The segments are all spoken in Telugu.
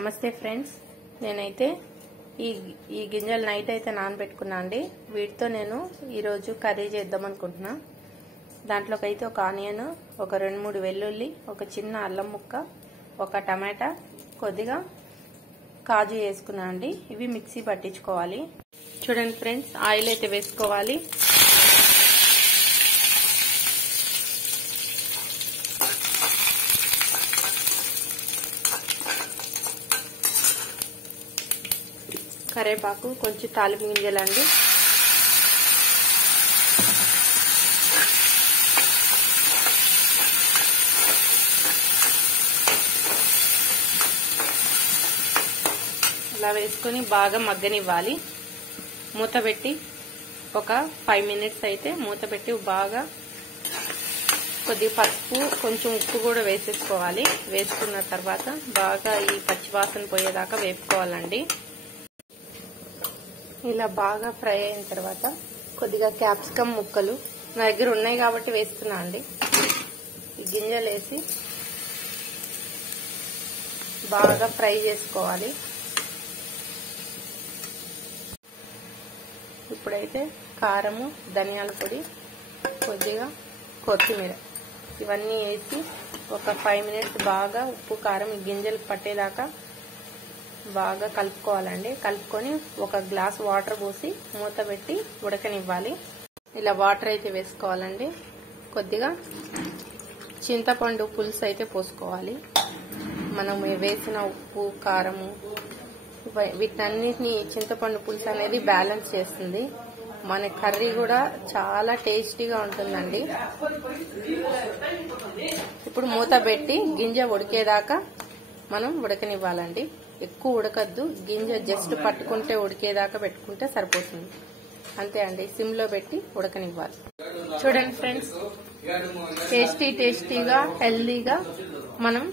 నమస్తే ఫ్రెండ్స్, నేనైతే ఈ గింజలు నైట్ అయితే నానబెట్టుకున్నా అండి. వీటితో నేను ఈరోజు కర్రీ చేద్దాం అనుకుంటున్నా. దాంట్లోకి అయితే ఒక ఆనియన్, ఒక 2-3 వెల్లుల్లి, ఒక చిన్న అల్లం ముక్క, ఒక టమాటా, కొద్దిగా కాజు వేసుకున్నా అండి. ఇవి మిక్సీ పట్టించుకోవాలి. చూడండి ఫ్రెండ్స్, ఆయిల్ అయితే వేసుకోవాలి. కరేపాకు, కొంచెం తాలింపు గింజలండి. ఇలా వేసుకొని బాగా మగ్గనివ్వాలి. మూత పెట్టి ఒక 5 మినిట్స్ అయితే మూత పెట్టి బాగా కొద్దిగా పసుపు, కొంచెం ఉప్పు కూడా వేసేసుకోవాలి. వేసుకున్న తర్వాత బాగా ఈ పచ్చివాసన పోయేదాకా వేపుకోవాలండి. ఇలా బాగా ఫ్రై అయిన తర్వాత కొద్దిగా క్యాప్సికమ్ ముక్కలు నా దగ్గర ఉన్నాయి కాబట్టి వేస్తున్నా అండి. ఈ గింజలు వేసి బాగా ఫ్రై చేసుకోవాలి. ఇప్పుడైతే కారము, ధనియాల పొడి, కొద్దిగా కొత్తిమీర ఇవన్నీ వేసి ఒక 5 మినిట్స్ బాగా ఉప్పు కారం ఈ గింజలకు పట్టేదాకా బాగా కలుపుకోవాలండి. కలుపుకొని ఒక గ్లాస్ వాటర్ పోసి మూత పెట్టి ఉడకనివ్వాలి. ఇలా వాటర్ అయితే వేసుకోవాలండి. కొద్దిగా చింతపండు పులుసు అయితే పోసుకోవాలి. మనం వేసిన ఉప్పు, కారము వీటన్నిటిని చింతపండు పులుసు అనేది బ్యాలెన్స్ చేస్తుంది. మన కర్రీ కూడా చాలా టేస్టీగా ఉంటుందండి. ఇప్పుడు మూత పెట్టి గింజ ఉడికేదాకా మనం ఉడకనివ్వాలండి. ఎక్కువ ఉడకద్దు, గింజ జస్ట్ పట్టుకుంటే ఉడికేదాకా పెట్టుకుంటే సరిపోతుంది. అంతే అండి, సిమ్ లో పెట్టి ఉడకనివ్వాలి. చూడండి ఫ్రెండ్స్, టేస్టీగా హెల్దీగా మనం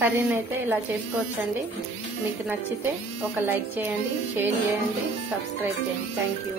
కర్రీని అయితే ఇలా చేసుకోవచ్చండి. మీకు నచ్చితే ఒక లైక్ చేయండి, షేర్ చేయండి, సబ్స్క్రైబ్ చేయండి. Thank you.